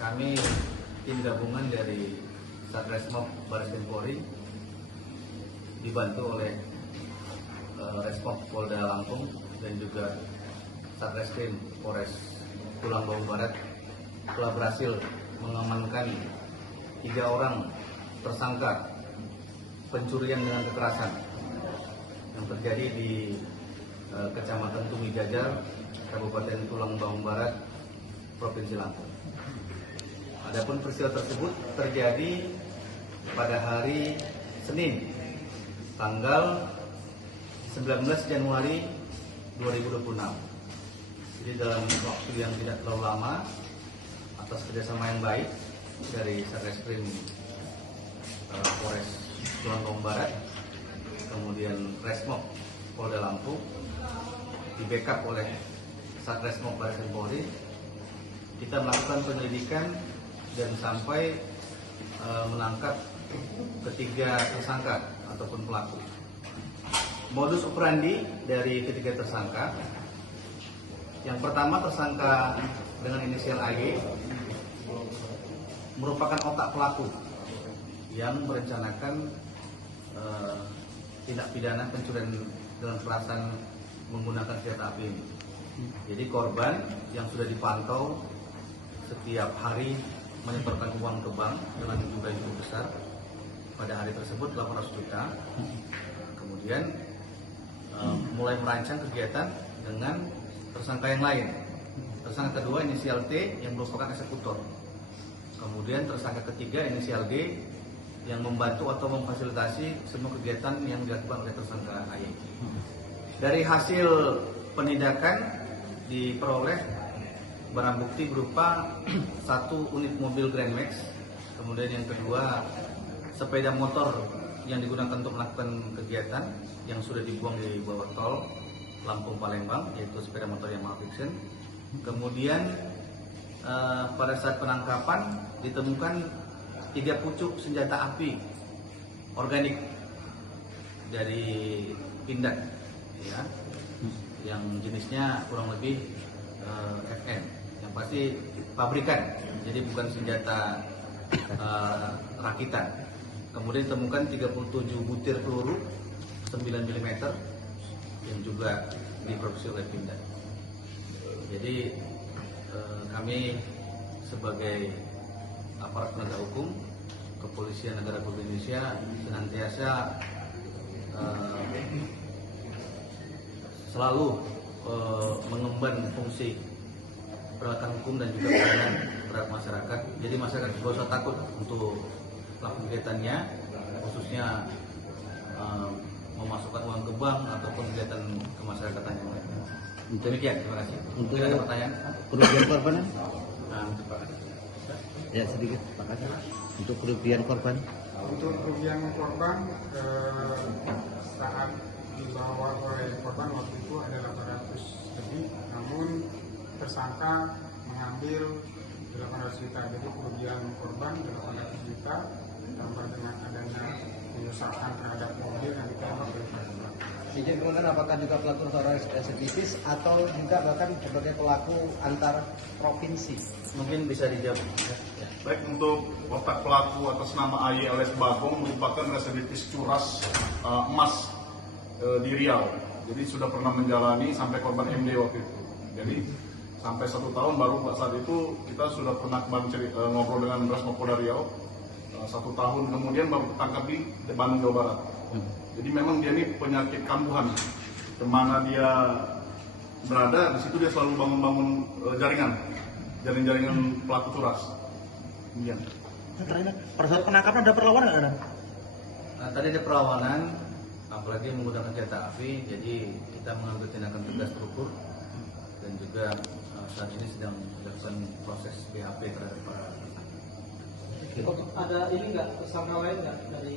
kami tim gabungan dari Satreskrim Bareskrim Polri dibantu oleh Resmob Polda Lampung dan juga Satreskrim Polres Tulang Bawang Barat telah berhasil mengamankan 3 orang tersangka pencurian dengan kekerasan yang terjadi di Kecamatan Tumi Jajar, Kabupaten Tulang Bawang Barat, Provinsi Lampung. Adapun peristiwa tersebut terjadi pada hari Senin, tanggal 19 Januari 2026. Jadi dalam waktu yang tidak terlalu lama, atas kerjasama yang baik dari Satreskrim Polres Tulang Bawang Barat, kemudian Resmob Polda Lampung, di backup oleh Satreskrim Bareskrim Polri, kita melakukan penyelidikan dan sampai menangkap ketiga tersangka ataupun pelaku. Modus operandi dari ketiga tersangka, yang pertama tersangka dengan inisial AG merupakan otak pelaku yang merencanakan tindak pidana pencurian dengan kekerasan menggunakan senjata api ini. Jadi korban yang sudah dipantau setiap hari menyetorkan uang ke bank dengan jumlah yang cukup besar, pada hari tersebut 800 juta. Kemudian mulai merancang kegiatan dengan tersangka yang lain. Tersangka kedua inisial T yang merupakan eksekutor. Kemudian tersangka ketiga inisial D yang membantu atau memfasilitasi semua kegiatan yang dilakukan oleh tersangka AY. Dari hasil penindakan diperoleh barang bukti berupa 1 unit mobil Grand Max, kemudian yang kedua sepeda motor yang digunakan untuk melakukan kegiatan yang sudah dibuang di bawah tol Lampung Palembang, yaitu sepeda motor Yamaha Vision. Kemudian pada saat penangkapan ditemukan 3 pucuk senjata api organik dari Pindad, ya, yang jenisnya kurang lebih FN, yang pasti pabrikan, jadi bukan senjata rakitan. Kemudian ditemukan 37 butir peluru 9 mm yang juga diproduksi oleh Pindad. Jadi kami sebagai aparat penegak hukum Kepolisian Negara Republik Indonesia senantiasa selalu mengemban fungsi penegakan hukum dan juga pelayanan terhadap masyarakat. Jadi masyarakat tidak usah takut untuk melakukan kegiatannya, khususnya memasukkan uang ke bank ataupun kegiatan kemasyarakatan yang lain. Demikian, terima kasih. Untuk ada pertanyaan? kerugian korban? Ya, sedikit, Pak Kasih. Untuk kerugian korban? Untuk kerugian korban saat dibawa oleh korban waktu itu ada 800 lebih, namun tersangka mengambil 800 juta. Jadi kerugian korban 800 juta tambah dengan adanya pengusahaan terhadap mobil yang ditembak oleh pelaku. Izin kemudian apakah juga pelaku seorang residivis atau juga bahkan sebagai pelaku antar provinsi? Mungkin bisa dijawab. Baik, untuk otak pelaku atas nama AY alias Bagong merupakan residivis curas emas di Riau. Jadi sudah pernah menjalani sampai korban MD waktu itu. Jadi sampai 1 tahun baru saat itu kita sudah pernah ngobrol dengan Resmob Polda Riau. 1 tahun kemudian baru tertangkap di Bandung, Jawa Barat. Jadi memang dia ini penyakit kambuhan. Kemana dia berada, di situ dia selalu bangun-bangun jaringan pelaku curas. Iya. Terakhir, pada saat penangkapan ada perlawanan nggak ada? Tadi ada perlawanan, apalagi menggunakan senjata api. Jadi kita mengambil tindakan tegas terukur dan juga saat ini sedang dilakukan proses BAP terhadap para tersangka. Ada ini nggak tersangka lain nggak dari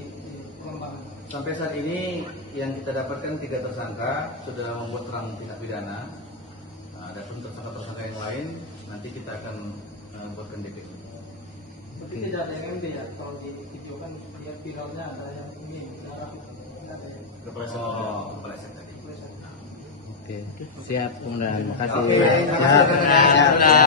pengembangan? Sampai saat ini yang kita dapatkan 3 tersangka sudah membuat terang tindak pidana. Adapun tersangka-tersangka yang lain nanti kita akan buatkan DP. Tapi tidak ada yang MB ya? Kalau di video kan lihat viralnya ada yang ini darah, ada yang Kepleset tadi. Oke, siap, kemudian. Terima kasih. Oke, terima kasih. Siap.